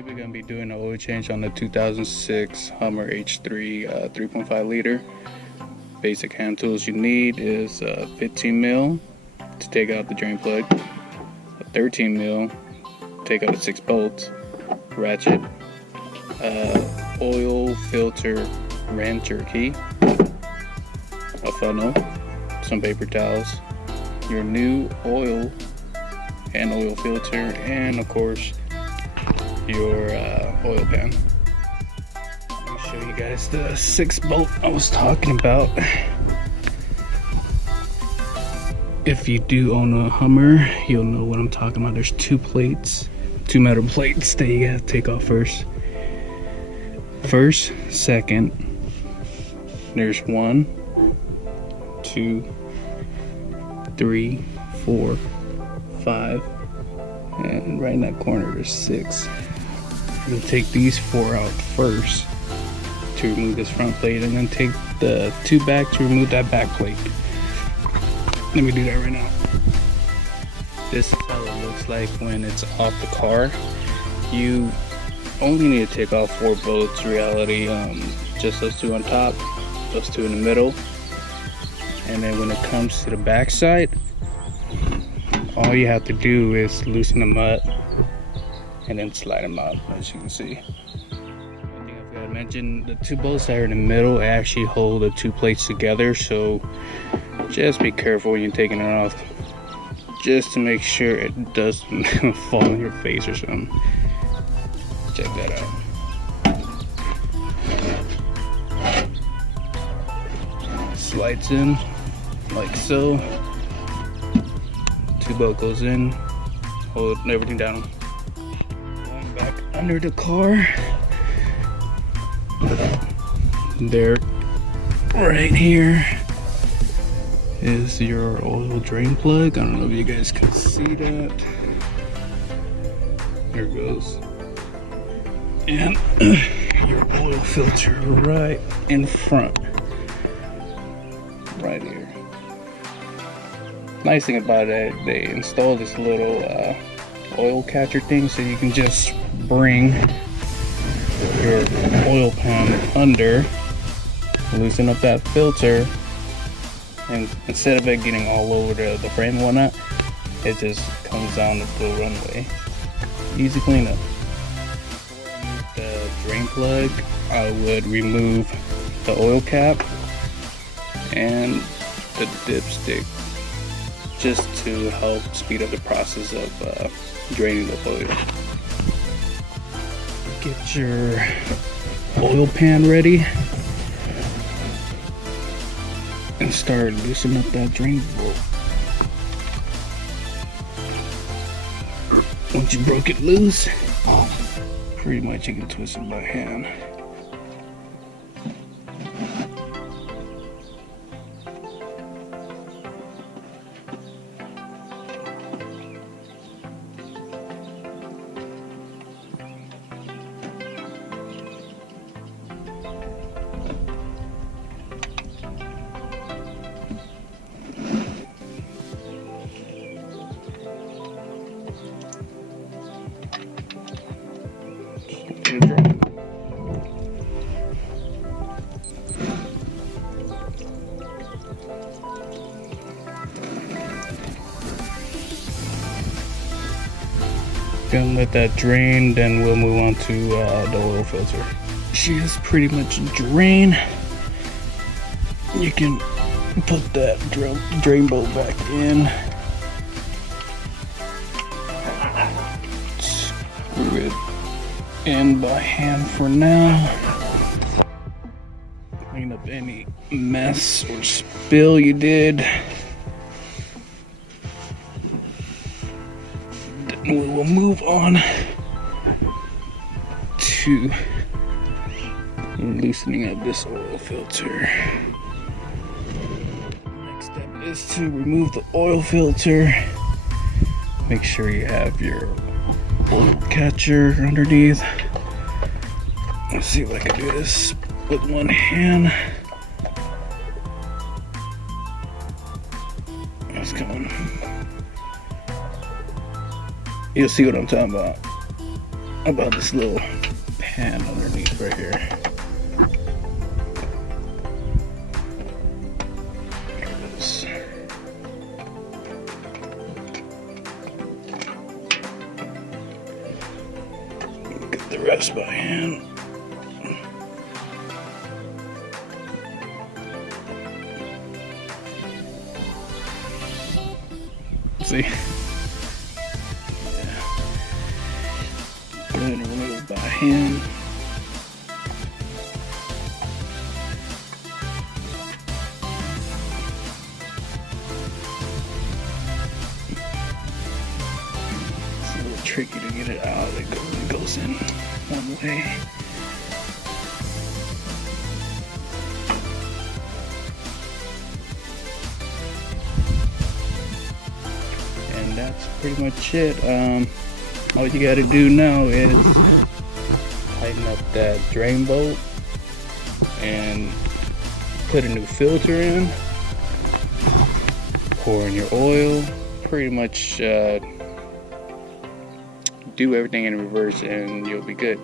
Today we're going to be doing an oil change on the 2006 Hummer H3 3.5 liter. Basic hand tools you need is 15 mil to take out the drain plug, a 13 mil to take out the 6 bolts, ratchet, oil filter wrench or key, a funnel, some paper towels, your new oil and oil filter, and of course your oil pan. Let me show you guys the 6 bolt I was talking about. If you do own a Hummer, you'll know what I'm talking about. There's 2 metal plates that you gotta take off first. Second, there's 1, 2, 3, 4, 5, and right in that corner there's 6. I'm gonna take these 4 out first to remove this front plate, and then take the 2 back to remove that back plate. Let me do that right now. This is how it looks like when it's off the car. You only need to take off 4 bolts, reality, just those 2 on top, those 2 in the middle, and then when it comes to the back side, all you have to do is loosen them up and then slide them out, as you can see. One thing I forgot to mention, the 2 bolts that are in the middle actually hold the 2 plates together, so just be careful when you're taking it off, just to make sure it doesn't fall on your face or something. Check that out. Slides in like so. 2 bolt goes in, hold everything down. Going back under the car, there, right here is your oil drain plug. I don't know if you guys can see that. Here it goes. And your oil filter right in front, right here. Nice thing about it, they installed this little oil catcher thing, so you can just bring your oil pan under, loosen up that filter, and instead of it getting all over the frame and whatnot, it just comes down the full runway. Easy cleanup. The drain plug, I would remove the oil cap and the dipstick, just to help speed up the process of draining the oil. Get your oil pan ready and start loosening up that drain bolt. Once you broke it loose, pretty much you can twist it by hand. Gonna let that drain, then we'll move on to the oil filter. She is pretty much drain. You can put that drain bolt back in. Screw it in by hand for now. Clean up any mess or spill you did. We will move on to loosening up this oil filter. Next step is to remove the oil filter. Make sure you have your oil catcher underneath. Let's see if I can do this with one hand. It's coming. You'll see what I'm talking about. about this little pan underneath right here. There it is. Get the rest by hand. See? Yeah. Go ahead and remove it by hand. It's a little tricky to get it out. It goes in one way. And that's pretty much it. All you gotta do now is tighten up that drain bolt and put a new filter in, pour in your oil, pretty much do everything in reverse and you'll be good.